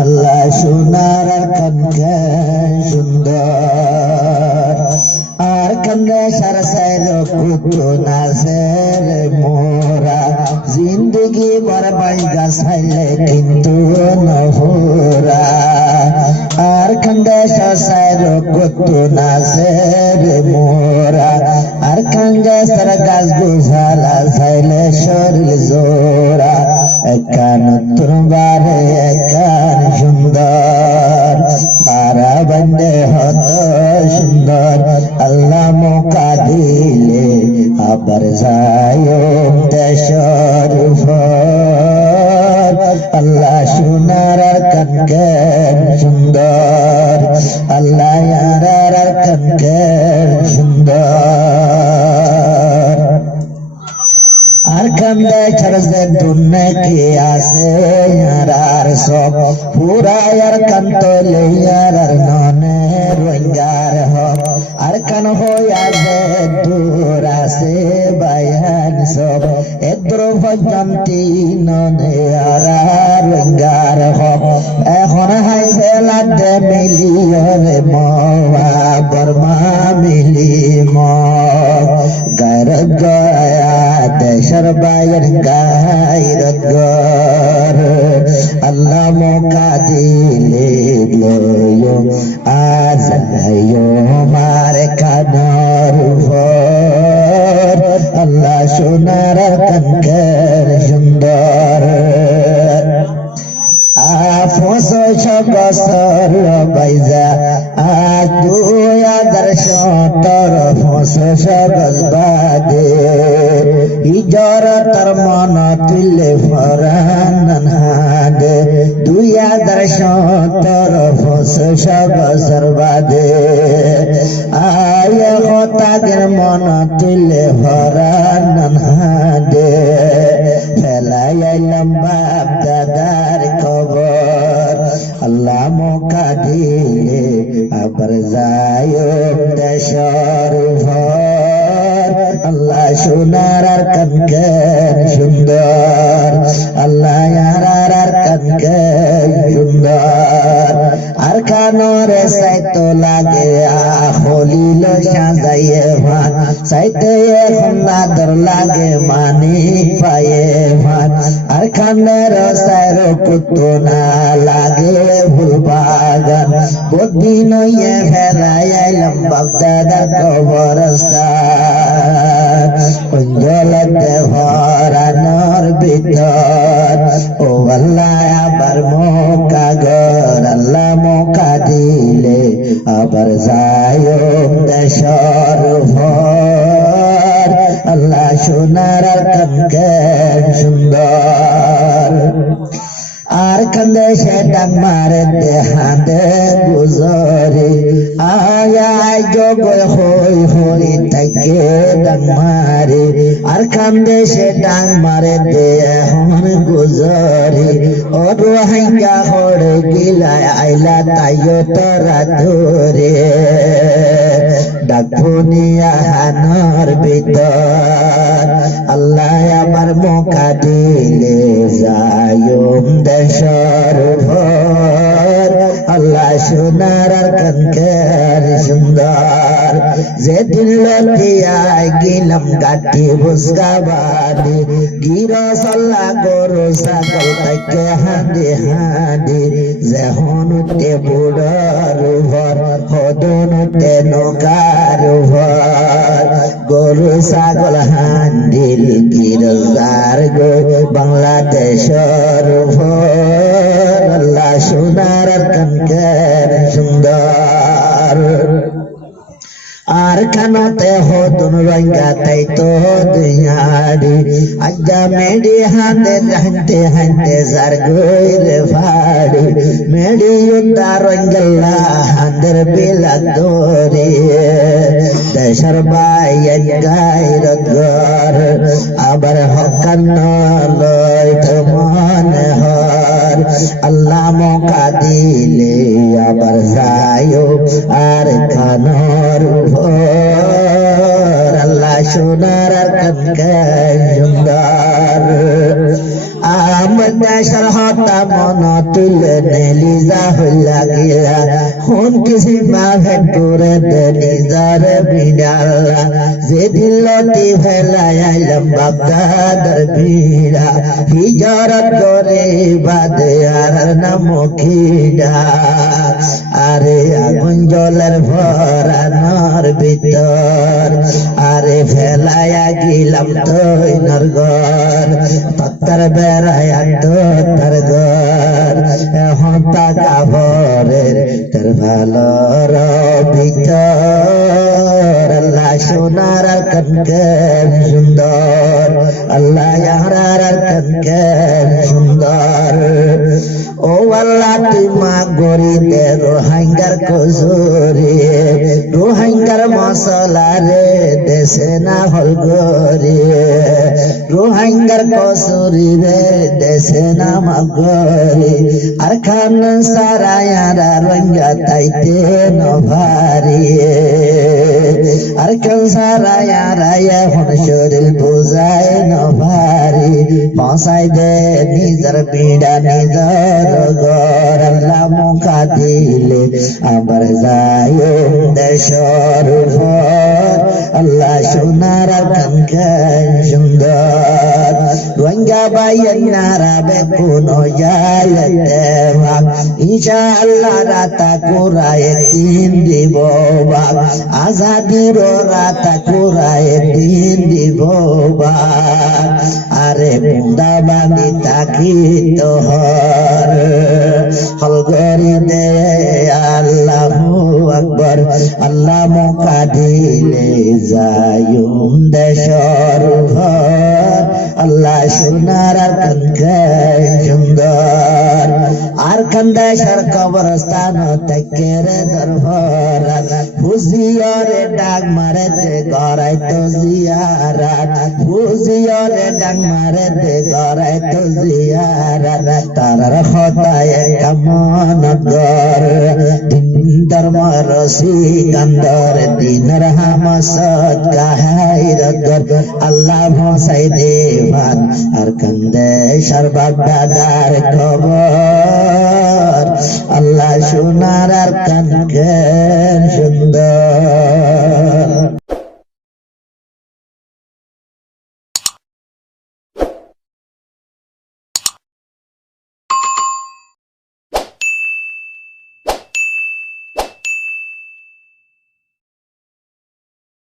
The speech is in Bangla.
আল্লাহ সোনার আর কানকে সুন্দর আর কান্দে সারা সাইর কুতো নাসের মোরা জিন্দগি বরবাই গাছাইলে কিন্তু নহরা আর কান্দে সারা সাইর কুতো নাসের মোরা আর কান্দে সারা গাছ গুছালা সাইলে শরীর জোরা একান তোমারে একান সুন্দর পারা বন্দে হত সুন্দর আল্লাহ মোকা দিলে আবার যায় দেশর আল্লাহ সোনার কানকের সুন্দর আল্লাহ ইয়ার কানকের সুন্দর আর কান্দে চরজে দুনে কি আসে আর সব পুরা আর কান্তলে আর ননে রঙ্গার হ আর কান হইয়া যে দূর আসে বায়ান সব এদ্র ভজন্তি ননে আর রঙ্গার হ এখন হাই বেলাতে মিলিয়রে মওয়া বর্মা মিলি ম গায়র গয়া দেশর বাইর গায়রত গর আল্লাহ মোকা দিলে লয়ো আজ লয়ো মার কানর ভর আল্লাহ সোনার কানকের সুন্দর বছর বাইজা আজ 2017 গজবাদে ইজর তর মন তুলে ফরান হাদে 2017 বছর বাদে আয় হতাগের মন তুলে ফরান হাদে ফেলাইলাম বাপ দাদার খবর আল্লাহ মোকা দিলে আবার যায় দেশর ভর আল্লাহ সোনার আর কানকের সুন্দর আল্লাহ আর কানকের সুন্দর আর কানরে সাইতো লাগে হলিল সাজাইয়ে ভান সাইতে এখন নাদর লাগে মানিক পায়ে ভান আর কানের সাইর কুতো না লাগে ফুল বাগান বদি নইয়ে ফেলাই আইলাম বাগদাদার কবরস্থান অঞ্জলতে ভরানোর ভিতর ও আল্লাহ আবার মোকা গর আল্লাহ মোকা দিলে আবার যায় দেশর ভর আল্লাহ সোনার কানকের সুন্দর আর কান্দে সে ডাক মারে দেহাতে গুজরে আয় যোগ হই হই তাকে ডাক মারে আর কান্দে সে ডাক মারে দেহন গুজরে ও রোহিঙ্গা হড় গিলায় আইলা তাইও তোরা ধরে ডাকুনিয়া হানর ভিতর আল্লাহ আমার মোকা দিলে যায়ম দেশর ভর আল্লাহ সোনার কানকের সুন্দর যেদিন লটিয়ায় গিলাম গাঠি বুসকাবাদি গিরস আল্লাহ গরু ছাগল তাকে হাঁদি হাঁদি যেহন উঠে বুড়ার ভর হদন উঠে নৌকার ভর গরু ছাগল হান্দিল গিরজার গো বাংলাদেশর ভর আল্লাহ সোনার কানকের সুন্দর আর কানতে হদন রঙ্গা তাই তো দুয়ারি আজ্জা মেডি হাতে হাতে হাতে যার গইরে ফাড়ি মেডি উদ্দা রঙ্গলা হাদের বিলা দরে দেশর বাইয়ের গায়রত গর আবার হকান লয় তো মনে হর আল্লাহ মৌকা দিলে আবার যাইও আর কানর ভোর আল্লাহ সোনার কানকার সুন্দর আমার দেশের হতা মন তুলে নেলি যাহলা গিয়া হন কিসি মাভেট করে দেলি যার বিড়ালা যেদিন লতি ফেলাই আইলাম বাগদাদার ভিড়া হিজরত করে বাদে আর নামকিডা আরে আগুন জলের ভরানোর ভিতর আরে ফেলাইয়া গিলাম তুই নরগর তত্তর বেড়াইয়া তোর ঘর এখন টাকা ভরের তোর ভালোর ভিতর আল্লাহ সোনার কনকের সুন্দর আল্লাহ ইয়ার কনকের সুন্দর ও আল্লাহ তুই মা গরিতে রোহিঙ্গার কসুরি রোহিঙ্গার মশলা রে দেশে না হল গরি রোহিঙ্গার কসুরি রে দেশে না মগরি আর খান সারায়ারা রঙ্গা তাইতে নভারি আর খান সারায়ারা এখন শরীর বুঝায় নভারি পৌঁছাই দে নিজের পীড়া নিজের ঘর আল্লাহ মুখা দিলে আবার যায় দেশর ভর আল্লাহ সোনার কানকার সুন্দর রঙ্গা বাইয়ের নারাবে কোনো জায়তে ভাগ ইনশাআল্লাহ রাতা কোরায় দিন দিব ভাগ আজাদির রাতা কোরায় দিন দিব ভাগ আরে বুন্দা বাঁধি তাকি তোহর হলগরি দে আল্লাহু আকবার আল্লাহ মৌকা দিলে যায়ুম দেশর ঘর আল্লাহ সোনার কানকার সুন্দর আর কান্দেশর কবরস্থান তেকের দরবার বুঝিয়রে ডাক মারেতে গড়াই তো জিয়ারাত বুঝিয়রে ডাক মারেতে গড়াই তো জিয়ারাত তার খতায় কেমন গর দিন ধর্ম রসি গন্ধর দিনের হামসত কাহাইরত গর আল্লাহ ভসাই দেবান আর কান্দেশর বাগদাদার খবর আল্লাহ সোনার কানকের সুন্দর